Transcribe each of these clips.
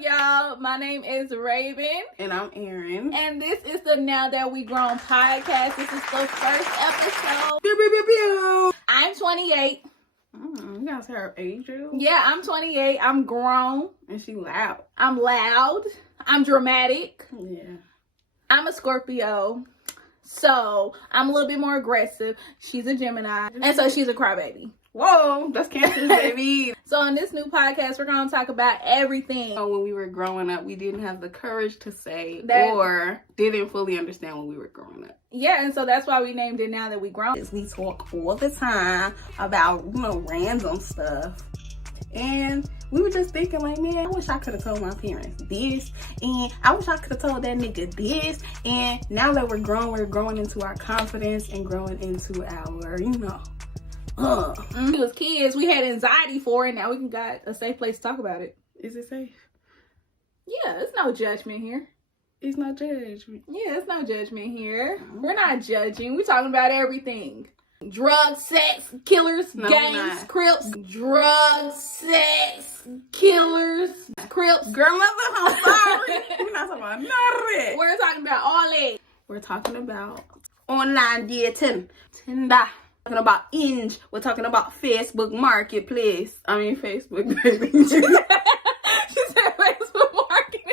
y'all? My name is Raven. And I'm Erin. And this is the Now That We Grown podcast. This is the first episode. Pew, pew, pew, pew. I'm 28. You guys hear her age, Drew? Yeah, I'm 28. I'm grown. And she loud. I'm loud. I'm dramatic. Yeah. I'm a Scorpio. So, I'm a little bit more aggressive. She's a Gemini. And so, she's a crybaby. Whoa, that's Cancer, baby. So, on this new podcast, we're going to talk about everything. So when we were growing up, we didn't have the courage to say That- or didn't fully understand when we were growing up. Yeah, and so that's why we named it Now That We Grown. We talk all the time about, random stuff. And we were just thinking like, man, I wish I could have told my parents this. And I wish I could have told that nigga this. And now that we're growing into our confidence and growing into our, We was kids, we had anxiety for it. Now we got a safe place to talk about it. Is it safe? Yeah, there's no judgment here. It's no judgment. Yeah, there's no judgment here. We're not judging. We're talking about everything. Drugs, sex, killers, No, we're gangs, not. Crips. Drugs, sex, killers, Crips. Girl, I'm sorry. We're not talking about none of that. We're talking about all that. We're talking about online dating, Tinder. We're talking about Inge. We're talking about Facebook Marketplace. Facebook, baby. She said Facebook marketing.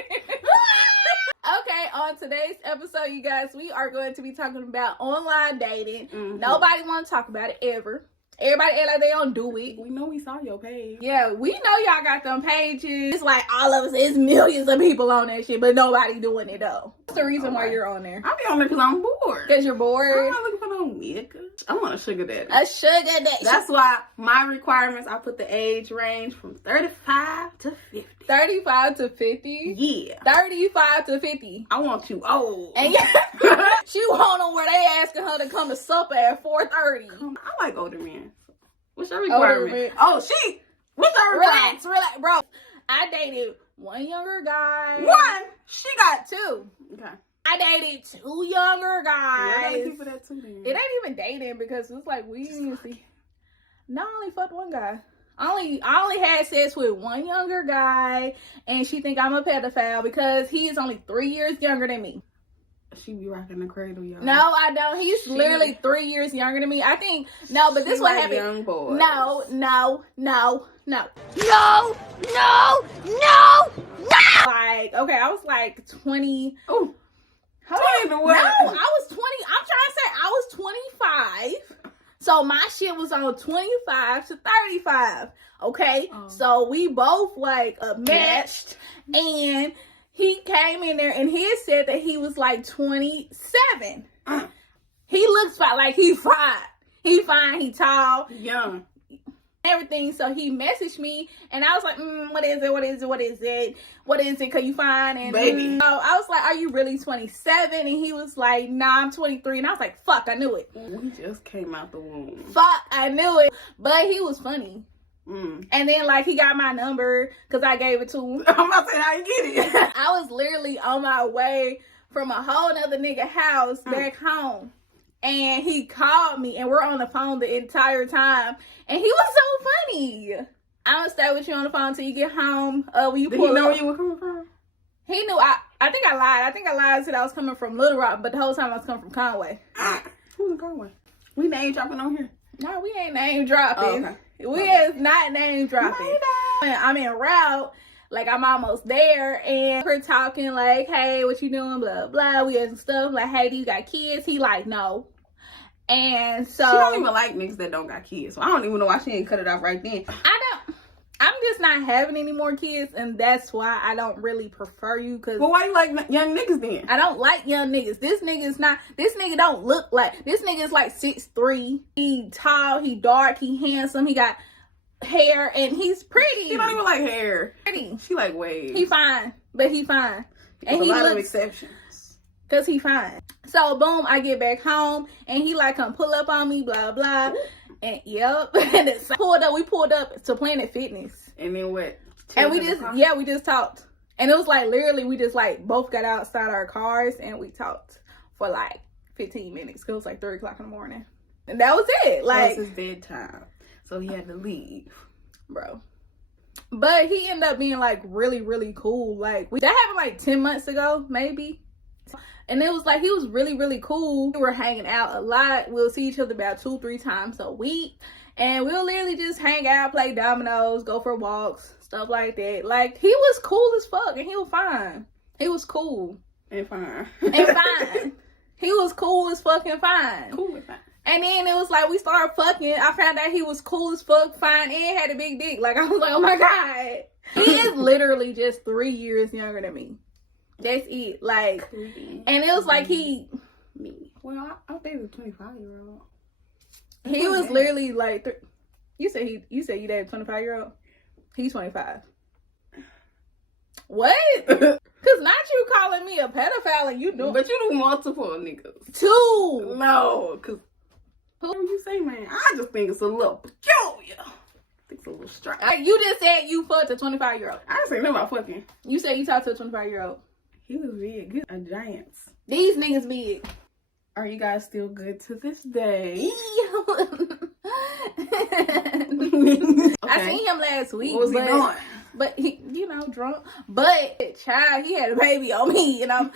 Okay, on today's episode, you guys, we are going to be talking about online dating. Mhm. Nobody want to talk about it ever. Everybody act like they don't do it. We know we saw your page. Yeah, we know y'all got them pages. It's like all of us, it's millions of people on that shit, but nobody doing it though. What's the reason why you're on there? I be on there because I'm bored. Because you're I'm bored? not looking for no nigga. I want a sugar daddy. A sugar daddy. That's why my requirements, I put the age range from 35 to 50. 35 to 50? Yeah. 35 to 50. I want you old. And yeah, she want them where they asking her to come to supper at 4:30. I like older men. What's your Older requirement? men. Oh, what's her requirement? Relax, bro. I dated one younger guy. One. She got Two. Okay. I dated two younger Where are guys. the people that too then? It ain't even dating because it's like we didn't even see. No, I only fucked one guy. I only had sex with one younger guy, and she think I'm a pedophile because he is only 3 years younger than me. She be rocking the cradle, y'all. No, I don't. He's literally 3 years younger than me. I think no, but this She what like happened. young boys. No. Like, okay, I was like 20. Oh, Hold 20 on. to what? No, I was 20. I'm trying to say I was 25. So my shit was on 25 to 35. Okay. Oh. So we both like matched. And he came in there and he said that he was like 27. He looks like he fried. He fine, he tall. Young. Everything. So he messaged me and I was like, what is it? Cause you fine? And Baby. so I was like, are you really 27? And he was like, nah, I'm 23. And I was like, fuck, I knew it. We just came out the womb. Fuck, I knew it. But he was funny. Mm. And then like he got my number because I gave it to him. I'm about to say how you get it. I was literally on my way from a whole nother nigga house back home. And he called me and we're on the phone the entire time. And he was so funny. I'm gonna stay with you on the phone till you get home. When you Did pull he know up. where you were coming from? He knew. I think I lied. I think I lied and said I was coming from Little Rock, but the whole time I was coming from Conway. Who's in Conway? We name dropping on here. No, we ain't name dropping. Oh, okay. We is not name dropping. I'm en route. Like, I'm almost there, and we're talking like, hey, what you doing, blah, blah. We had some stuff, like, hey, do you got kids? He like, no. And so... She don't even like niggas that don't got kids, so I don't even know why she ain't cut it off right then. I'm just not having any more kids, and that's why I don't really prefer you, because... Well, why you like young niggas then? I don't like young niggas. This nigga don't look like... This nigga is like 6'3". He tall, he dark, he handsome, he got... hair and he's pretty. She don't even like hair. Pretty. She like waves. He fine, but he fine. And There's he a lot of looks exceptions. cause he fine. So boom, I get back home and he like come pull up on me, blah blah. And yep. And we pulled up to Planet Fitness. And then what? And we just talked. And it was like literally we just like both got outside our cars and we talked for like 15 minutes. Cause it was like 3 o'clock in the morning. And that was it. Like it was his bedtime. So he had to leave. Bro. But he ended up being like really, really cool. Like that happened like 10 months ago, maybe. And it was like he was really, really cool. We were hanging out a lot. We'll see each other about 2-3 times a week. And we'll literally just hang out, play dominoes, go for walks, stuff like that. Like he was cool as fuck and he was fine. He was cool. And fine. And fine. He was cool as fucking fine. Cool and fine. And then it was like we started fucking. I found out he was cool as fuck, fine, and had a big dick. Like I was like, oh my God. He is literally just 3 years younger than me. That's it. Like, and it was like me. Well, I dated a 25-year-old. He was literally like, you said you dated a 25-year-old? He's 25. What? Cause not you calling me a pedophile and you do. But you do multiple niggas. 2. No, cause who you say, man? I just think it's a little peculiar. I think it's a little strange. You just said you fucked a 25-year-old. I didn't say nothing about fucking. You said you talked to a 25-year-old. He was big. He's a giant. These niggas big. Are you guys still good to this day? Okay. I seen him last week. What was he doing? But he, drunk. But child, he had a baby on me, and I'm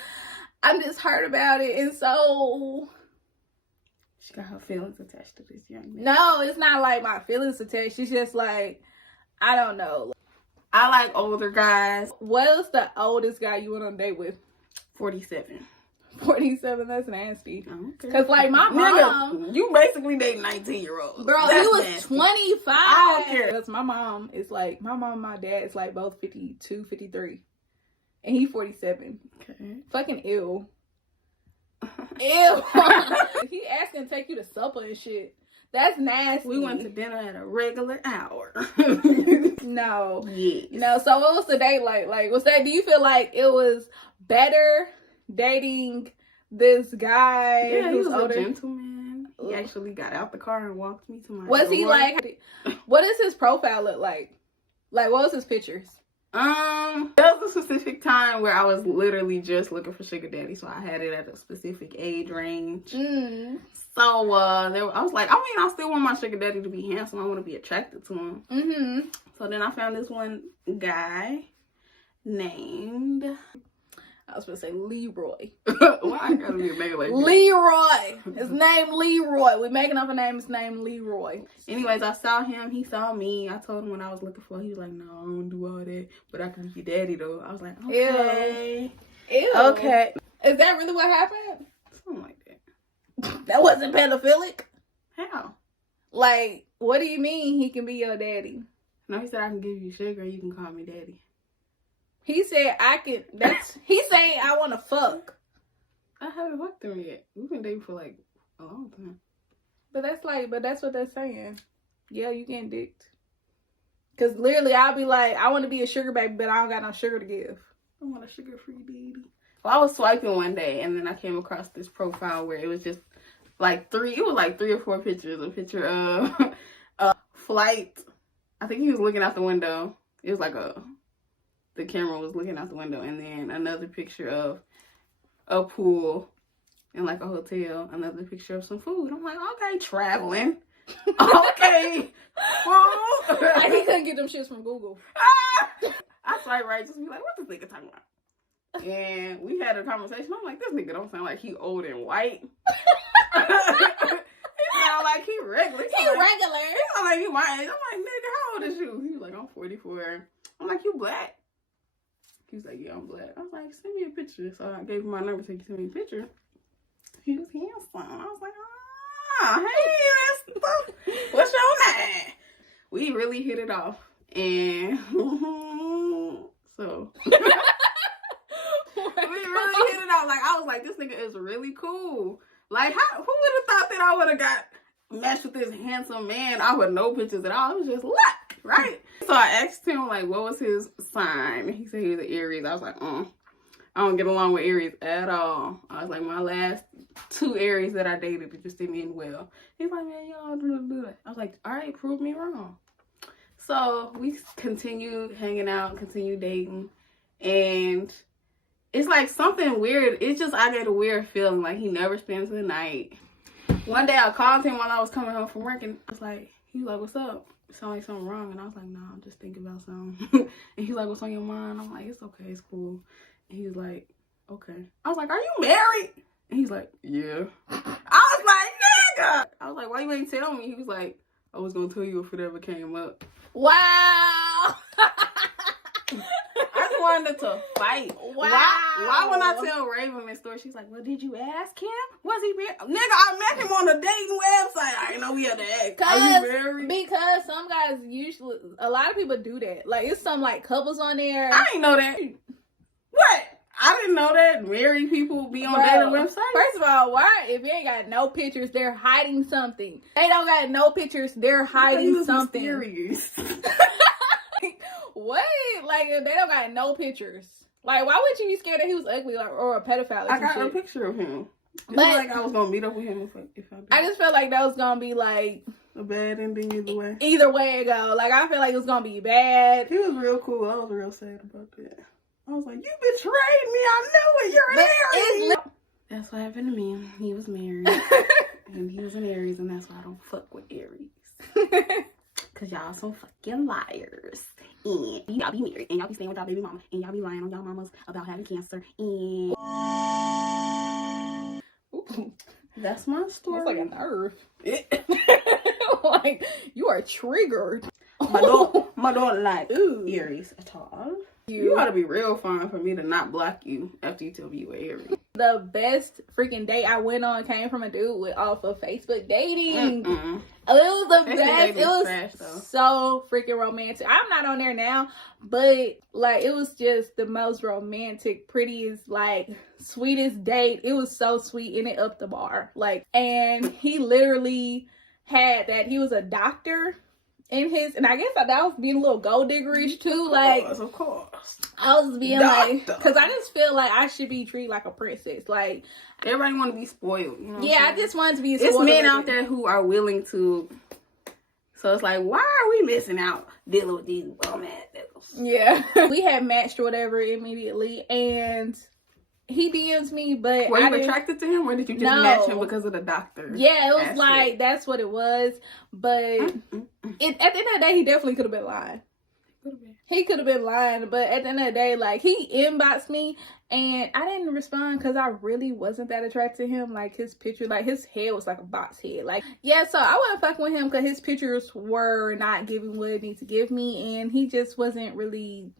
just hurt about it. And so she got her feelings attached to this young man. No, it's not like my feelings attached. She's just like, I don't know. I like older guys. What's the oldest guy you went on a date with? 47. 47, that's nasty. Okay. Cause like my mom, you basically date 19-year-olds. Bro, that's he was nasty. 25. I don't care. Cause my mom and my dad is like both 52, 53. And he 47. Okay. Fucking ill. Ew. He asking to take you to supper and shit. That's nasty. We went to dinner at a regular hour. No. Yes. No, so what was the date like? Like, do you feel like it was better dating this guy who's older? A gentleman. He actually got out the car and walked me to my Was door. he like, what does his profile look like? Like, what was his pictures? There was a specific time where I was literally just looking for sugar daddy, so I had it at a specific age range. So I was like, I still want my sugar daddy to be handsome. I want to be attracted to him. So then I found this one guy named, I was supposed to say Leroy. Why I gotta be a name like that? Leroy. His name Leroy. We're making up a name. His name Leroy. Anyways, I saw him. He saw me. I told him what I was looking for. He was like, no, I don't do all that. But I can be daddy, though. I was like, okay. Ew. Okay. Is that really what happened? Something like that. That wasn't pedophilic? How? Like, what do you mean he can be your daddy? No, he said I can give you sugar. You can call me daddy. He said I can. He's saying I want to fuck. I haven't fucked him yet. We've been dating for like a long time. But that's what they're saying. Yeah, you getting dicked. Cause literally I'll be like, I want to be a sugar baby, but I don't got no sugar to give. I want a sugar-free daddy. Well, I was swiping one day and then I came across this profile where it was just like 3 or 4 pictures. A picture of a flight. I think he was looking out the window. It was like the camera was looking out the window, and then another picture of a pool and like a hotel, another picture of some food. I'm like, okay, traveling. Okay. Food. Like he couldn't get them shits from Google. I swipe right, just be like, what this nigga talking about? And we had a conversation. I'm like, this nigga don't sound like he old and white. He sound like he regular. He regular. He sound like he my age. I'm like, nigga, how old is you? He was like, I'm 44. I'm like, you black? He was like, yeah, I'm black. I was like, send me a picture. So I gave him my number so he could send me a picture. He was handsome. I was like, hey, what's your name? We really hit it off. And so we really hit it off. Like, I was like, this nigga is really cool. Like, who would have thought that I would have got matched with this handsome man? I would know pictures at all. It was just luck, right? So I asked him, like, what was his sign? And he said he was an Aries. I was like, I don't get along with Aries at all. I was like, my last 2 Aries that I dated, it just didn't end well. He's like, man, y'all do it. I was like, all right, prove me wrong. So we continued hanging out, continued dating. And it's like something weird. It's just, I get a weird feeling like he never spends the night. One day I called him while I was coming home from work, and I was like, he was like, what's up? sound like something wrong. And I was like, nah, I'm just thinking about something. And he's like, what's on your mind? I'm like, it's okay, it's cool. And he's like, okay. I was like, are you married? And he's like, yeah. I was like, nigga. I was like, why you ain't tell me? He was like, I was gonna tell you if it ever came up. Wow. I just wanted to fight. Wow. Why when I tell Raven this story, she's like, well, did you ask him? Was he married? Nigga, I met him on a dating website. I didn't know we had to ask. Are you married? Because some guys usually, a lot of people do that. Like, it's some, like, couples on there. I didn't know that. What? I didn't know that married people be on dating websites. First of all, why? If you ain't got no pictures, they're hiding something. They don't got no pictures, they're hiding something. Mysterious. What? Like, if they don't got no pictures. Like, why would you be scared that he was ugly or a pedophile? Or I got shit? a picture of him. But like I was gonna meet up with him if I did. I just felt like that was gonna be like a bad ending either way. Either way it go. Like, I feel like it was gonna be bad. He was real cool. I was real sad about that. I was like, you betrayed me. I knew it. You're an Aries. That's what happened to me. He was married. And he was an Aries, and that's why I don't fuck with Aries. Because y'all some fucking liars. And y'all be married, and y'all be staying with y'all baby mama, and y'all be lying on y'all mamas about having cancer. And that's my story. It's like a nerve. Like, you are triggered. My daughter like Aries at all. You gotta be real fine for me to not block you after you tell me you were Aries. The best freaking date I went on came from a dude off of Facebook dating. It was the best. It was trash, so freaking romantic. I'm not on there now, but like it was just the most romantic, prettiest, like sweetest date. It was so sweet, and it upped the bar. Like, and he literally had that. He was a doctor. In his, and I guess that was being a little gold diggerish too. Of course. I was being like, because I just feel like I should be treated like a princess. Like, everybody want to be spoiled. You know I just wanted to be spoiled. It's men out there who are willing to. So it's like, why are we missing out dealing with these bum ass niggas? Yeah. We had matched or whatever immediately, and he DMs me, but were you attracted to him, or did you just match him because of the doctor? Yeah, it was like that's what it was. But at the end of the day, he definitely could have been lying. He could have been lying, but at the end of the day, like, he inboxed me, and I didn't respond because I really wasn't that attracted to him. Like, his picture, like, his head was like a box head. Like, yeah, so I wasn't fucking with him because his pictures were not giving what it needed to give me, and he just wasn't really,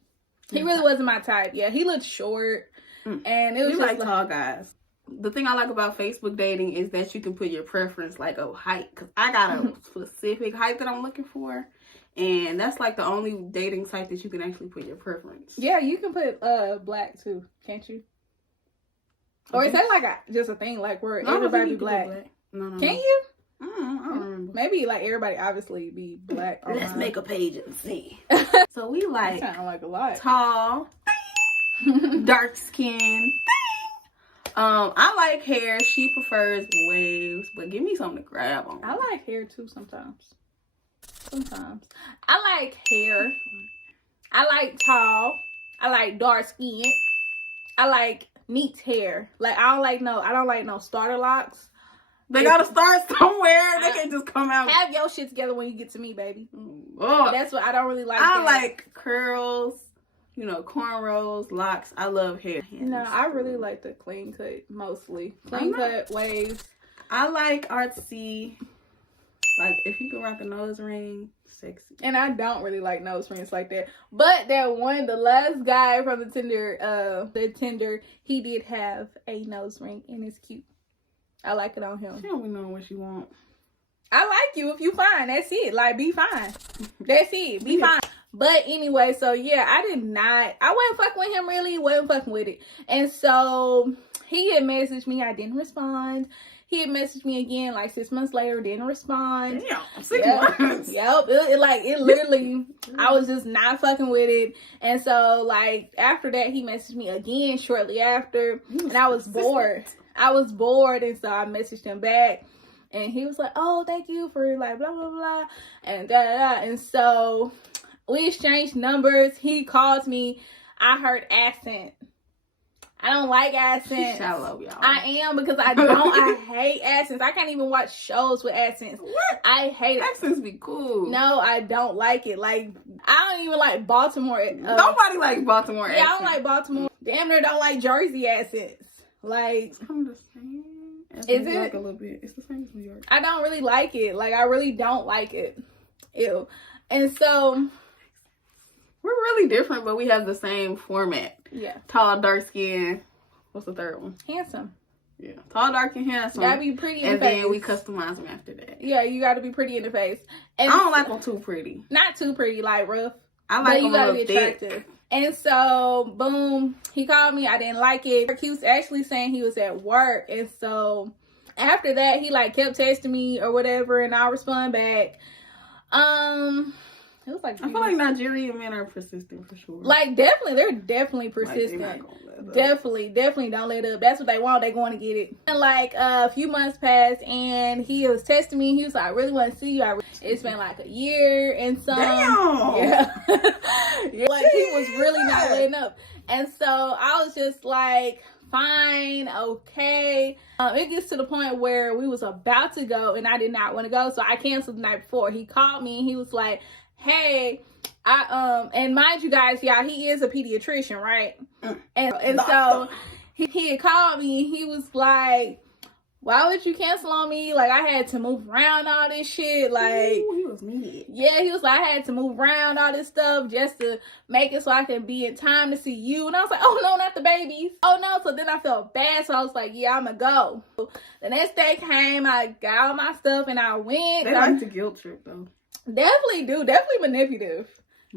he really wasn't my type. Yeah, he looked short. And it was just like tall guys. The thing I like about Facebook dating is that you can put your preference, like a height, because I got a specific height that I'm looking for, and that's like the only dating site that you can actually put your preference. Yeah, you can put black too, can't you? Or is that like just a thing, like where everybody be black? No. Can you? I don't remember. Maybe like everybody obviously be black. Let's make a page and see. So we like, sound like a lot. Tall. Dark skin. I like hair. She prefers waves, but give me something to grab on. I like hair too sometimes. I like hair. I like tall. I like dark skin. I like neat hair. Like, I don't like no starter locks. They gotta start somewhere. They can't just come out. Have your shit together when you get to me, baby. Oh, that's what I don't really like. I like curls. You know, cornrows, locks. I love hair. No, I really like the clean cut mostly. Clean cut waves. I like artsy. Like, if you can rock a nose ring, sexy. And I don't really like nose rings like that. But that one, the last guy from the Tinder, he did have a nose ring, and it's cute. I like it on him. She don't be knowing what she want. I like you if you fine. That's it. Like, be fine. That's it. Be fine. But anyway, so yeah, I wasn't fucking with him really. Wasn't fucking with it. And so he had messaged me. I didn't respond. He had messaged me again like 6 months later. Didn't respond. Damn, 6 months. Yep. It literally, I was just not fucking with it. And so like after that, he messaged me again shortly after. And I was bored. And so I messaged him back. And he was like, oh, thank you for like blah, blah, blah. And da-da-da. And so we exchanged numbers. He calls me. I heard accent. I don't like accents. Shallow, y'all. I am, because I hate accents. I can't even watch shows with accents. What? I hate it. Accents be cool. No, I don't like it. Like, I don't even like Baltimore. Nobody likes Baltimore accents. Yeah, I don't like Baltimore. Damn near don't like Jersey accents. Like, It's kind of the same. Is New it? York a little bit. It's the same as New York. I don't really like it. Like, I really don't like it. Ew. And so, We're really different, but we have the same format. yeah. Tall, dark skin. What's the third one? Handsome. Yeah. Tall, dark, and handsome. You gotta be pretty in the And face. then we customize them after that. Yeah, you gotta be pretty in the face. And I don't like them too pretty. not too pretty, like rough. I like But them you a gotta little be thick. attractive. And so, boom, he called me. I didn't like it. He was actually saying he was at work. And so, after that, he like kept texting me or whatever, and I'll respond back. It was like, I feel like Nigerian men are persistent for sure. like, definitely, they're definitely Like, they're persistent. not gonna let up. Definitely don't let up. That's what they want. They're going to get it. And like a few months passed, and he was texting me. He was like, "I really want to see you." It's been like a year and some. Damn. Yeah. Yeah. Like, he was really not letting up. And so I was just like, fine, okay. It gets to the point where we was about to go, and I did not want to go, so I canceled the night before. He called me, and he was like, "Hey, and mind you guys, y'all, he is a pediatrician, right?" And so he had called me, and he was like, "Why would you cancel on me? Like, I had to move around all this shit. Like, Ooh, he was needed. yeah," he was like, "I had to move around all this stuff just to make it so I can be in time to see you." And I was like, "Oh no, not the babies. Oh no." So then I felt bad. So I was like, "Yeah, I'm gonna go." The next day came, I got all my stuff, and I went. They like to guilt trip though. Definitely do. Definitely manipulative.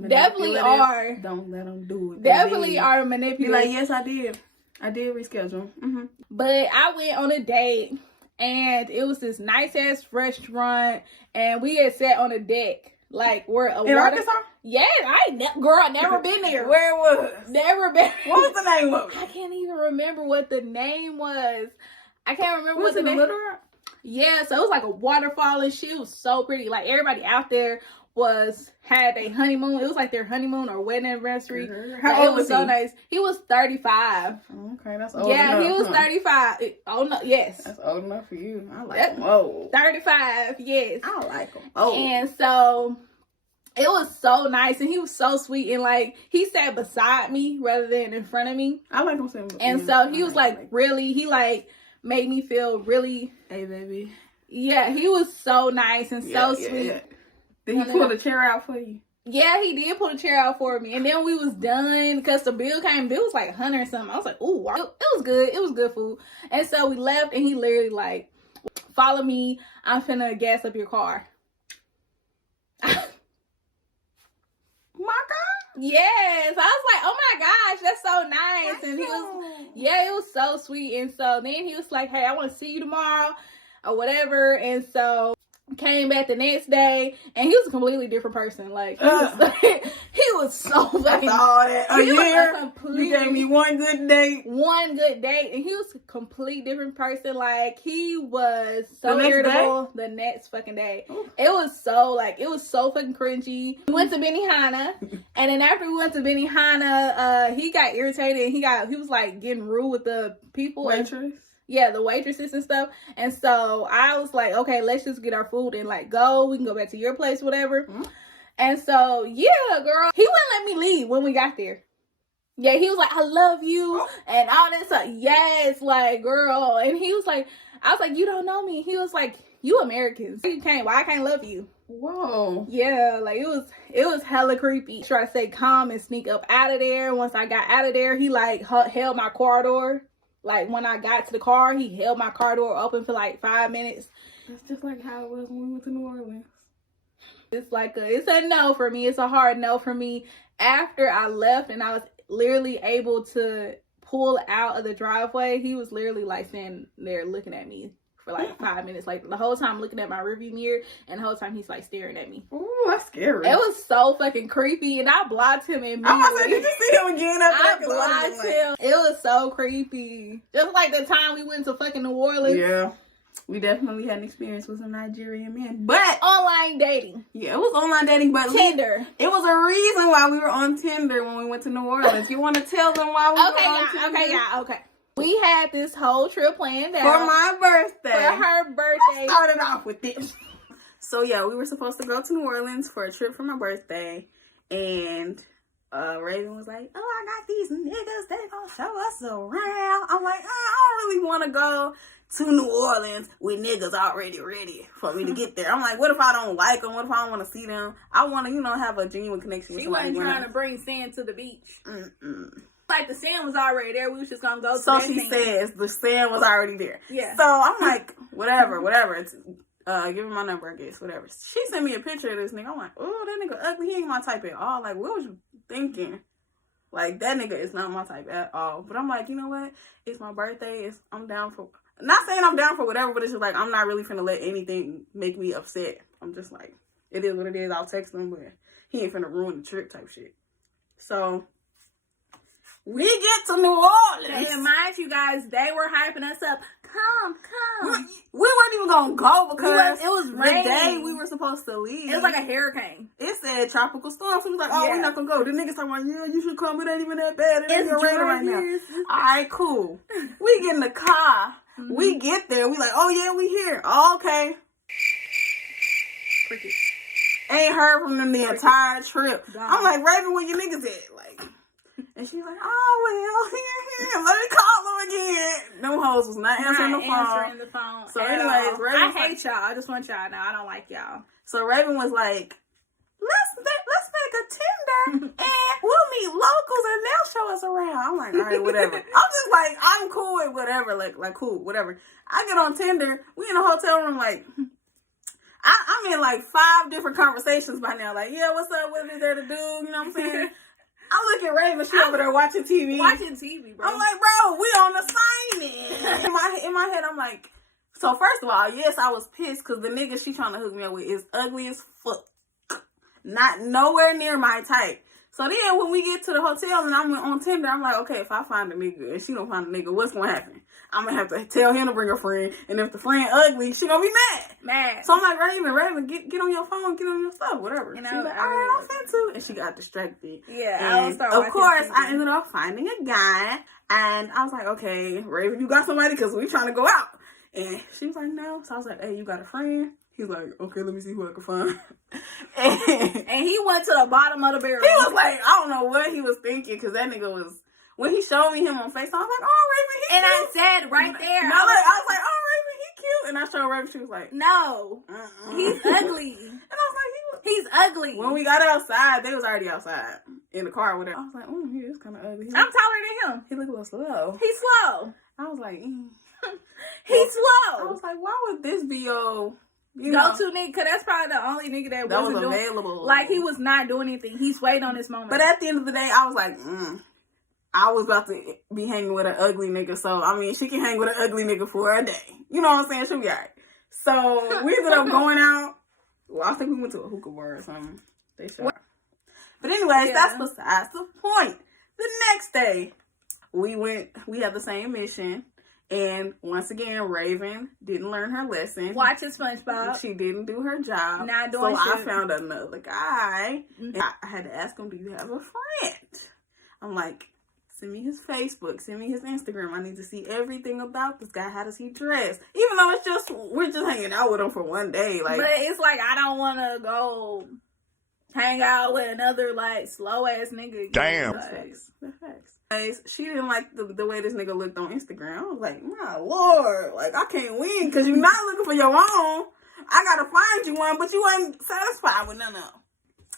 Definitely are. Don't let them do it. Definitely are manipulative. Be like, yes, I did. I did reschedule. Mm-hmm. But I went on a date, and it was this nice ass restaurant, and we had sat on a deck, like where a In water. Arkansas? Yeah, girl, never been there. Where it was? Never been. What was the name of it? I can't even remember what the name was. I can't remember Was what the it name. Little Rock? Yeah, so it was like a waterfall and shit. It was so pretty. Like, everybody out there had a honeymoon. It was like their honeymoon or wedding anniversary. How old was was so he? nice. He was 35. Okay, that's old Yeah, enough. he was 35. Oh no, yes. That's old enough for you. I like That's them old. 35, yes. I like them old. And so it was so nice, and he was so sweet, and like, he sat beside me rather than in front of me. I like them sitting. And so he was like really, he like made me feel really, hey baby. yeah, he was so nice and so sweet. Yeah. Did he pull the chair out for you? Yeah, he did pull the chair out for me. And then we was done, because the bill was like 100 or something. I was like, ooh, it was good. It was good food. And so we left, and he literally like, "Follow me. I'm finna gas up your car." My God. Yes. I was like, oh my gosh, that's so nice. And he was, yeah, it was so sweet. And so then he was like, "Hey, I want to see you tomorrow," or whatever. And so came back the next day, and he was a completely different person. Like, he was so fucking. All that a he was year. a complete- You gave me one good date. one good date, and he was a complete different person. Like, he was so The next irritable the next fucking day. It was so fucking cringy. We went to Benihana, and then after we went to Benihana, he got irritated, and he was like getting rude with the people. Waitress. Yeah, the waitresses and stuff. And so I was like, okay, let's just get our food and like go. We can go back to your place, whatever. Mm-hmm. And so, yeah, girl, he wouldn't let me leave when we got there. Yeah, he was like, "I love you," and all this. Like, yes, like, girl. And he was like, I was like, "You don't know me." He was like, "You Americans. You can't. Why I can't love you?" Whoa. Yeah, like, it was hella creepy. Try to stay calm and sneak up out of there. Once I got out of there, he like held my car door. Like, when I got to the car, he held my car door open for like 5 minutes. That's just like how it was when we went to New Orleans. It's like it's a no for me. It's a hard no for me. After I left and I was literally able to pull out of the driveway, he was literally like standing there looking at me for like 5 minutes. Like, the whole time looking at my rearview mirror, and the whole time he's like staring at me. Ooh, that's scary. It was so fucking creepy, and I blocked him immediately. I was like, did you see him again after I that? 'Cause blocked him. It was so creepy. Just like the time we went to fucking New Orleans. Yeah. We definitely had an experience with some Nigerian men. But Online dating. yeah, it was online dating, but Tinder. it was a reason why we were on Tinder when we went to New Orleans. You want to tell them why we were on Tinder? Okay. We had this whole trip planned out. For my birthday. For her birthday. Started off with this. So yeah, we were supposed to go to New Orleans for a trip for my birthday. And Raven was like, oh, I got these niggas. They gonna show us around. I'm like, I don't really want to go to New Orleans with niggas already ready for me to get there. I'm like, what if I don't like them? What if I don't want to see them? I want to, have a genuine connection with somebody. She wasn't trying to bring sand to the beach. Like, the sand was already there. We was just going to go to So she says the sand was already there. Yeah. So I'm like, whatever. It's, give him my number, I guess, whatever. She sent me a picture of this nigga. I'm like, oh, that nigga ugly. He ain't my type at all. Like, what was you thinking? Like, that nigga is not my type at all. But I'm like, you know what? It's my birthday. I'm down for... Not saying I'm down for whatever, but it's just like, I'm not really finna let anything make me upset. I'm just like, it is what it is. I'll text him, but he ain't finna ruin the trip type shit. So, we get to New Orleans. And mind you guys, they were hyping us up. Come. We weren't even gonna go because it was the raining. day we were supposed to leave. It was like a hurricane. It said tropical storm. So we was like, we're not gonna go. The niggas talking about, yeah, you should come. It ain't even that bad. It ain't raining right now. All right, cool. We get in the car. We get there. We like, oh yeah, we here. Oh, okay. Crickets. Ain't heard from them the entire trip. I'm like, Raven, where your niggas at? Like, and she's like, oh well, here. Let me call them again. Them hoes was not answering the phone. So anyways, Raven, I hate y'all. I just want y'all to know I don't like y'all. So Raven was like, let's make a Tinder and we'll meet locals and they'll show us around. I'm like, all right, whatever. I'm just like, I'm cool with whatever. Like cool, whatever. I get on Tinder. We in a hotel room. Like, I'm in like 5 different conversations by now. Like, yeah, what's up? What is there to do? You know what I'm saying? I look at Raven. She over there watching TV. Watching TV, bro. I'm like, bro, we on assignment. In my head, I'm like, so first of all, yes, I was pissed because the nigga she trying to hook me up with is ugly as fuck. Not nowhere near my type. So then when we get to the hotel and I'm on Tinder, I'm like, okay, if I find a nigga and she don't find a nigga, what's going to happen? I'm going to have to tell him to bring a friend. And if the friend ugly, she going to be mad. So I'm like, Raven, get on your phone, get on your stuff, whatever. She's like, all right, I'm finna. And she got distracted. Yeah. And of course, I ended up finding a guy. And I was like, okay, Raven, you got somebody? Because we trying to go out. And she was like, no. So I was like, hey, you got a friend? He's like, okay, let me see who I can find. and he went to the bottom of the barrel. He was like, I don't know what he was thinking, because that nigga was, when he showed me him on FaceTime, I was like, oh, Raven, he cute. And I said right there. I was like, oh, Raven, he cute. And I showed Raven, she was like, no, he's ugly. And I was like, he's ugly. When we got outside, they was already outside in the car or whatever. I was like, he is kind of ugly. I'm taller than him. He look a little slow. He's slow. I was like, he's slow. I was like, why would this be your... Go-to nigga, because that's probably the only nigga that wasn't was available. Doing, like, he was not doing anything. He's waiting on this moment. But at the end of the day, I was like, I was about to be hanging with an ugly nigga, so, I mean, she can hang with an ugly nigga for a day. You know what I'm saying? She'll be all right. So, we ended up going out. Well, I think we went to a hookah bar or something. They shot. But anyways, that's besides the point. The next day, we had the same mission. And once again, Raven didn't learn her lesson. Watching SpongeBob. She didn't do her job. Not doing so shit. I found another guy. And I had to ask him, do you have a friend? I'm like, send me his Facebook. Send me his Instagram. I need to see everything about this guy. How does he dress? Even though we're just hanging out with him for one day. Like, but it's like, I don't want to go hang out with another, like, slow-ass nigga. Damn. That's facts. She didn't like the way this nigga looked on Instagram. I was like, my lord, like, I can't win because you're not looking for your own. I gotta find you one, but you ain't satisfied with none of them.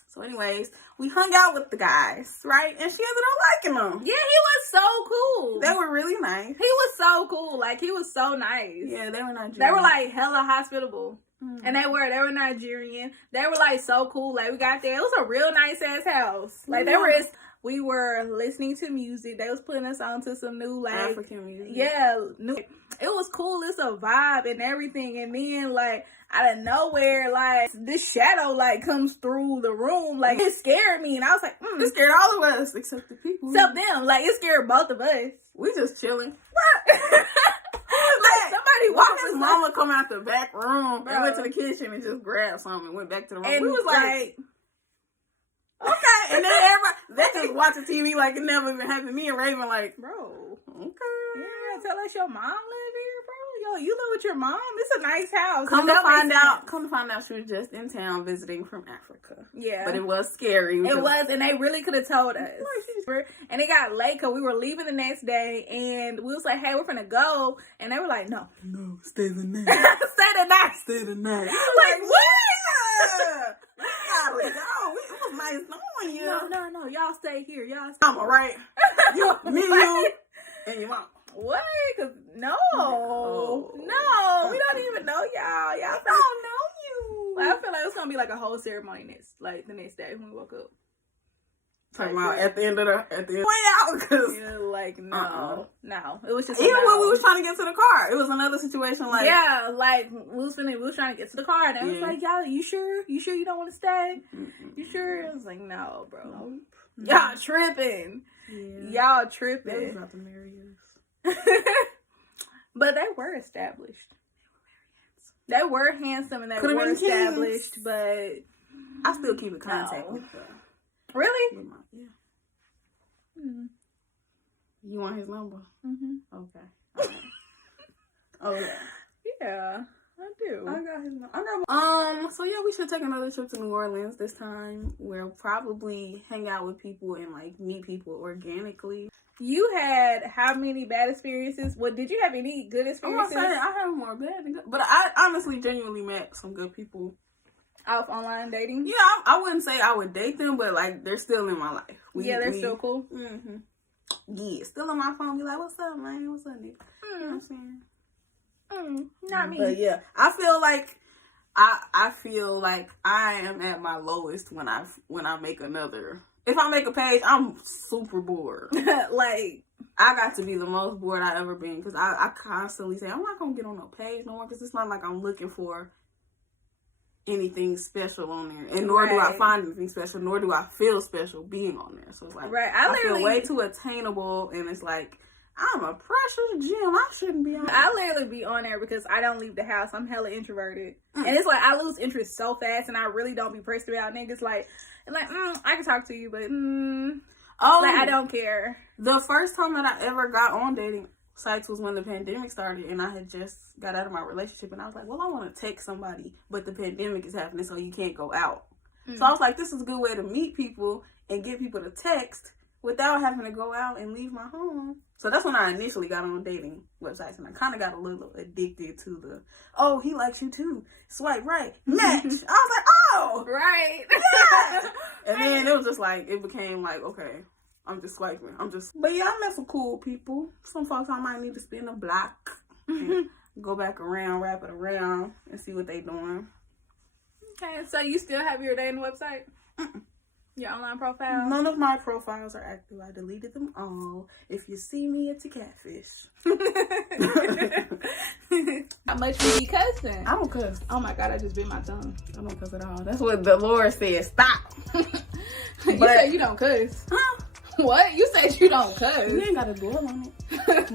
So anyways, we hung out with the guys, right? And she ended up liking them. Yeah, he was so cool. They were really nice. He was so cool. Like, he was so nice. Yeah, they were Nigerian. They were, like, hella hospitable. And they were Nigerian. They were, like, so cool. Like, we got there. It was a real nice-ass house. Like, we were listening to music. They was putting us on to some new, like... African music. Yeah. It was cool. It's a vibe and everything. And then, like, out of nowhere, like, this shadow, like, comes through the room. Like, it scared me. And I was like, It scared all of us, except the people. Except them. Like, it scared both of us. We just chilling. Like, somebody already Why his mama come out the back room and went to the kitchen and just grabbed something and went back to the room? And we was like, okay. And then everybody, they just watching TV like it never even happened. Me and Raven like, bro, okay. Yeah, tell us your mom live here, bro. Yo, you live with your mom? It's a nice house. Come to find out she was just in town visiting from Africa. Yeah. But it was scary. It was, and they really could have told us. And it got late because we were leaving the next day, and we was like, hey, we're finna go. And they were like, no, stay the night. Stay the night. Like, what? We gotta go. It was nice knowing you. No. Y'all stay here. Y'all stay. I'm alright. You, and your mom. What? Cause no, we don't even know y'all. Y'all don't know you. I feel like it's gonna be like a whole ceremony the next day when we woke up. Talking about at the end way out, cause like no, it was just even when we was trying to get to the car, it was another situation like like we was trying to get to the car, and it was like, y'all, you sure you don't want to stay? You sure? It was like, no, bro, nope. Y'all tripping, y'all tripping. They was about to marry us. But they were established. They were handsome and they were established, kids. But I still keep in contact with them. Really? Yeah. Mm-hmm. You want his number? Mm-hmm. Okay. All right. Oh yeah. Yeah, I do. I got his number. So yeah, we should take another trip to New Orleans this time. We'll probably hang out with people and like meet people organically. You had how many bad experiences? Did you have any good experiences? I'm not saying I have more bad than good, but I honestly genuinely met some good people. Off online dating? Yeah, I wouldn't say I would date them, but like they're still in my life. They're still cool. Mm-hmm. Yeah, still on my phone. Be like, "What's up, man? What's up, nigga?" You know what I'm saying? Not me. But yeah, I feel like I am at my lowest when I make another. If I make a page, I'm super bored. Like, I got to be the most bored I ever been because I constantly say I'm not gonna get on no page no more because it's not like I'm looking for anything special on there, and nor do I find anything special, nor do I feel special being on there. So it's like I feel way too attainable, and it's like I'm a precious gem. I shouldn't be on there. I literally be on there because I don't leave the house. I'm hella introverted, and it's like I lose interest so fast, and I really don't be pressed about niggas. Like I can talk to you, but I don't care. The first time that I ever got on dating sites was when the pandemic started, and I had just got out of my relationship, and I was like, well, I want to text somebody, but the pandemic is happening, so you can't go out. So I was like, this is a good way to meet people and get people to text without having to go out and leave my home. So that's when I initially got on dating websites, and I kind of got a little addicted to the, oh, he likes you too, swipe right, match. I was like, oh, right. Yeah. And then it was just like, it became like, okay, I'm just swiping. But yeah, I met some cool people. Some folks I might need to spin a block and go back around, wrap it around, and see what they doing. Okay, so you still have your dating website? Your online profile? None of my profiles are active. I deleted them all. If you see me, it's a catfish. How much you be cussing? I don't cuss. Oh my God, I just bit my tongue. I don't cuss at all. That's what the Lord said. Stop. You said you don't cuss. Huh? What? You said you don't cuss. We ain't got a door on it.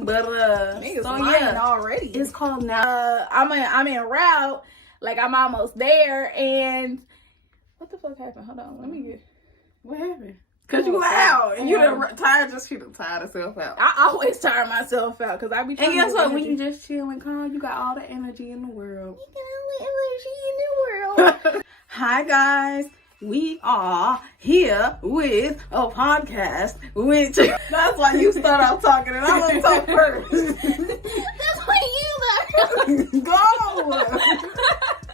But niggas lying already. It's called now. I'm en route. Like I'm almost there, and what the fuck happened? Hold on, let me get. What happened? Cause you loud and you done tired herself out. I always tire myself out because I be. And guess what? When you just chill and calm, you got all the energy in the world. You got all the energy in the world. Hi guys, we are here with a podcast. Which that's why you start out talking and I'm gonna talk first. That's why you learn. Go.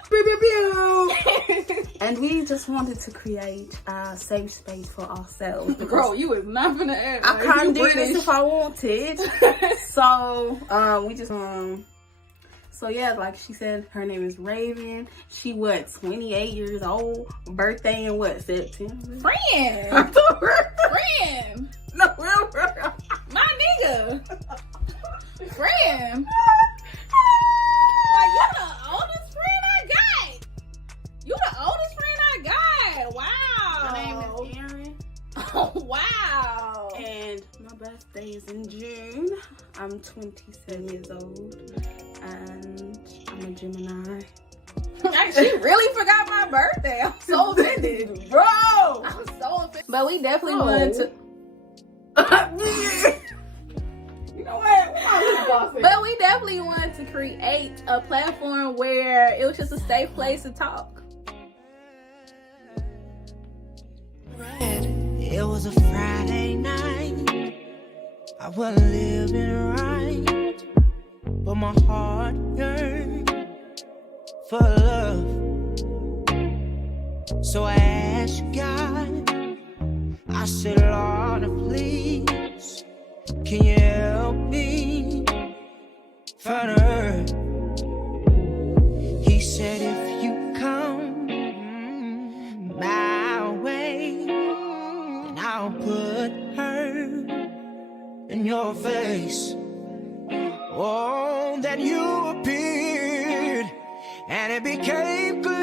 Pew, pew, pew. And we just wanted to create a safe space for ourselves. Girl, you was not gonna act. I can't do this if I wanted. So we just so yeah, like she said, her name is Raven. She 28 years old. Birthday in what, September? Friend. Friend. November. My nigga. Friend. Like, you the oldest friend I got. You the oldest friend I got. Wow. My name is Erin. Oh, wow. And my birthday is in June. I'm 27 years old. and I'm a Gemini. She really forgot my birthday. I'm so offended, bro. I'm so offended. But we definitely wanted to. You know what? But we definitely wanted to create a platform where it was just a safe place to talk. It was a Friday night. I wasn't living right, but my heart yearned for love. So I asked God, I said, Lord, please, can you help me find her? He said, if you come my way, then I'll put her in your face. Oh, then you appeared, and it became clear